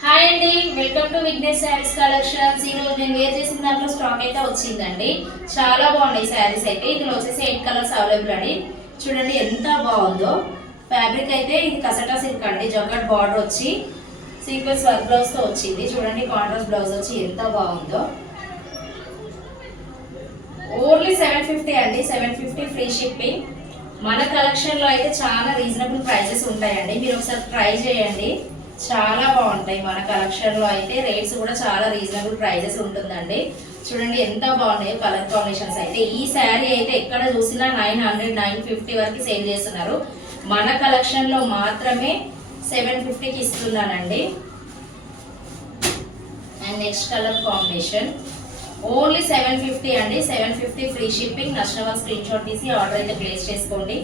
Hi అండి, welcome to Vignesh saris collections. ఈ రోజు నేను వేర్ చేసిన దాంట్లో స్టాక్ అయితే వచ్చిందండి. చాలా బాగున్నాయి శారీస్ అయితే. ఇందులో వచ్చేసి 8 కలర్స్ అవైలబుల్ అండి. చూడండి ఎంత బాగుందో. ఫ్యాబ్రిక్ అయితే ఇది కసటా సిల్క్ అండి. జగట్ బార్డర్ వచ్చి సీక్వెన్స్ వర్క్ బ్లౌజ్ తో వచ్చింది. చూడండి కాంట్రాస్ట్ బ్లౌజ్ వచ్చి ఎంత బాగుందో. ఓన్లీ 750 అండి. 750 ఫ్రీ షిప్పింగ్. మన కలెక్షన్ లో అయితే చాలా రీజనబుల్ ప్రైజెస్ ఉంటాయండి. మీరు ఒకసారి ట్రై చేయండి, చాలా బాగుంటాయి. మన కలెక్షన్ లో అయితే రేట్స్ కూడా చాలా రీజనబుల్ ప్రైజెస్ ఉంటుందండి. చూడండి ఎంత బాగున్నాయో కలర్ కాంబినేషన్స్ అయితే. ఈ శారీ అయితే ఎక్కడ చూసినా 900 950 వరకు సేల్ చేస్తున్నారు. మన కలెక్షన్ లో మాత్రమే 750కి ఇస్తున్నానండి. And next colour combination only 750 అండి. 750 ఫ్రీ షిప్పింగ్. నచ్చిన వాళ్ళు స్క్రీన్ షాట్ తీసి ఆర్డర్ అయితే ప్లేస్ చేసుకోండి.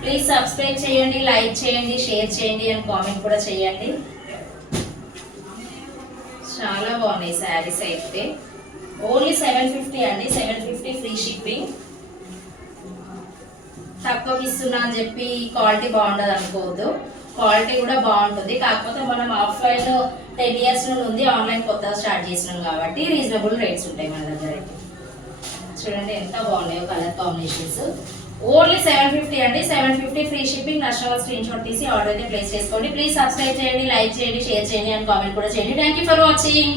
ప్లీజ్ సబ్స్క్రైబ్ చేయండి, లైక్ చేయండి, షేర్ చేయండి అండ్ కామెంట్ కూడా చేయండి. చాలా బాగున్నాయి శారీస్ అయితే. ఓన్లీ 750 అండి. 750 ఫ్రీ షిప్పింగ్. తక్కువకి ఇస్తున్నా అని చెప్పి క్వాలిటీ బాగుండదు అనుకోవద్దు. క్వాలిటీ కూడా బాగుంటుంది. కాకపోతే మనం ఆఫ్లైన్ 10 years నుండి ఉంది, ఆన్లైన్ కొత్తగా స్టార్ట్ చేసినాం కాబట్టి రీజనబుల్ రేట్స్ ఉంటాయి మన దగ్గర అయితే. చూడండి ఎంత బాగున్నాయో కలర్ కాంబినేషన్స్. ఓన్లీ 750 అండి. 750 ఫ్రీ షిప్పింగ్. నచ్చిన స్క్రీన్ షాట్ తీసి ఆర్డర్ అయితే ప్లేస్ చేసుకోండి. ప్లీజ్ సబ్స్క్రైబ్ చేయండి, లైక్ చేయండి, షేర్ చేయండి అండ్ కామెంట్ కూడా చేయండి. Thank you for watching.